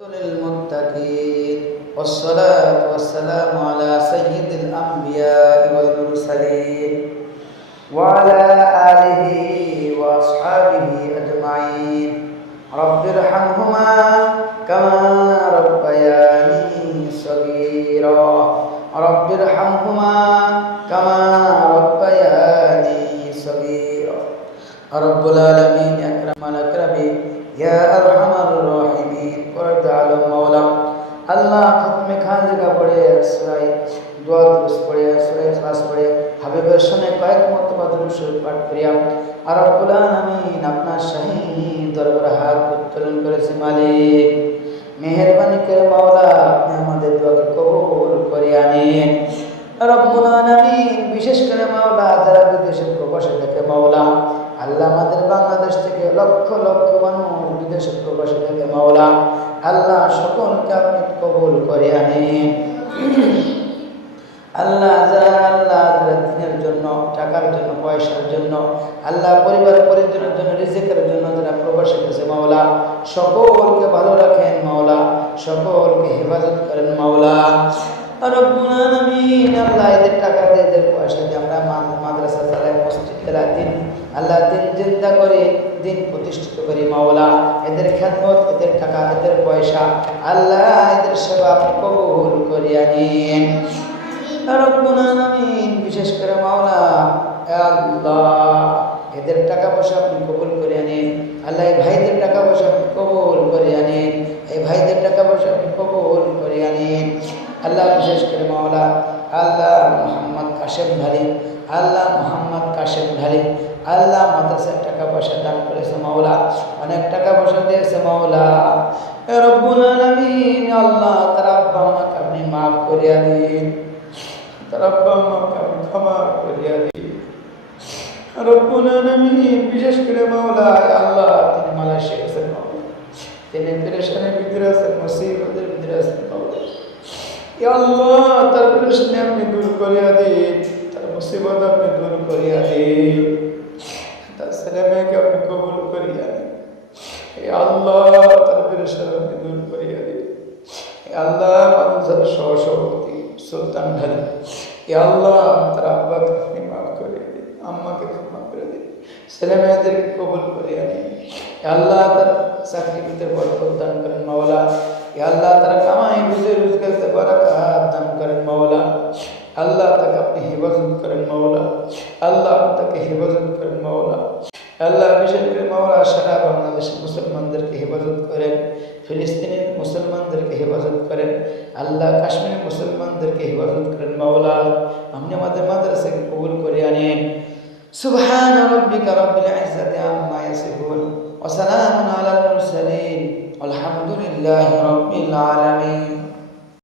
للمتقين. والصلاة والسلام على سيد الأنبياء والمرسلين وعلى آله وأصحابه أجمعين. رب ارحمهما كما ربياني صغيرا. رب ارحمهما كما ربياني صغيرا. رب العالمين أكرم الأكرمين. ইয়া আরহামার রাহিমিন ওয়ারদ আলম মাওলা। আল্লাহ খতমে খান জায়গা পড়ে আসরাই দোয়া দুরুস পড়ে আসরাই সাস পড়ে। হাবিবের সামনে কয়েক মতবা দুরুস পাঠ করিয়া আর রব্বুল আলামিন আপনার শাহী দরবারে হাত উত্তোলন করেছে মালিক। মেহেরবানি করে মাওলা, আপনি আমাদের দোয়াকে কবুল করে আনেন। রব্বুল আলামিন, বিশেষ করে মাওলা, যারা বিদেশে প্রবাসে থাকে মাওলা আল্লাহ আমাদের বাংলাদেশ থেকে লক্ষ লক্ষ মানুষ বিদেশে প্রবাসে থাকে, মাওলা। আল্লাহ সকলকে আপনি কবুল করে আনেন। আল্লাহ যারা আল্লাহ যারা দিনের জন্য, টাকার জন্য, পয়সার জন্য, আল্লাহ পরিবার পরিজনের জন্য, রিজিকের জন্য যারা প্রবাসে গেছে, মাওলা, সকলকে ভালো রাখেন, মাওলা। সকলকে হেফাজত করেন, মাওলা। রব্বুল আলামিন, আল্লাহ এদের টাকা দিয়ে এদের পয়সা দিয়ে আমরা মাদ্রাসা দিন, আল্লাহ দিন জিন্দা করে, দিন প্রতিষ্ঠিত করি, মাওলা, এদের খ্যাতমত টাকা, এদের পয়সা, আল্লাহ এদের সেবা কবুল করিয়া নিন। রব্বুল আলামিন, বিশেষ করে মাওলা এদের টাকা পয়সা আপনি কবুল করে আনেন আল্লাহ এই ভাইদের টাকা পয়সা আপনি কবুল করে আনেন এই ভাইদের টাকা পয়সা আপনি কবুল আল্লাহ বিশেষ করে মাওলা, আল্লাহ মোহাম্মদ কাশেম ঢালি আল্লাহ মোহাম্মদ কাশেম ঢালি আল্লাহ মাদ্রাসার টাকা পয়সা দান করেছে মাওলা, অনেক টাকা পয়সা দিয়েছে মাওলা। রব্বুল আলামিন, আল্লাহ তার আব্বা আমাকে আপনি মাফ করিয়া দিন। তার আব্বা আমাকে আপনি ক্ষমা করিয়া দিন। রব্বুল আলামিন, বিশেষ করে মাওলা, আল্লাহ তিনি মালয়েশিয়া মাওলা। তিনি ভিতরে আছেন মুসিবতের ভিতরে আছেন মাওলা ইয়া আল্লাহ, তার পেরেশানি আপনি দূর করিয়া দিন, তার মুসিবত আপনি দূর করিয়া দিন। তার ছেলে মেয়েকে আপনি কবুল করিয়া ইয়া আল্লাহ, তার পেরেশানি আপনি দূর করিয়া ইয়া আল্লাহ, মানুষের সহসভাপতি সুলতান ঢালি ইয়া আল্লাহ, তার আব্বাকে আপনি মাফ করিয়া দিন, আম্মাকে ক্ষমা করে দিন। ছেলে মেয়েদেরকে কবুল করিয়া দিন। আল্লাহ, তার চাকরি ভিতরে বরকত দান করেন মাওলা। ইয়া আল্লাহ, তারা কামাই বুঝে রোজগারতে বারাকাত দান করেন মাওলা আল্লাহ তাকে আপনি হেফাজত করেন মাওলা আল্লাহ তাকে হেফাজত করেন মাওলা আল্লাহ বিশেষ করে মাওলা সারা বাংলাদেশের মুসলমানদেরকে হেফাজত করেন ফিলিস্তিনের মুসলমানদেরকে হেফাজত করেন আল্লাহ কাশ্মীরের মুসলমানদেরকে হেফাজত করেন মাওলা আপনি আমাদের মাদ্রাসাকে কবুল করে আনেন سبحان ربك رب العزة عما يصفون وسلام على المرسلين والحمد لله رب العالمين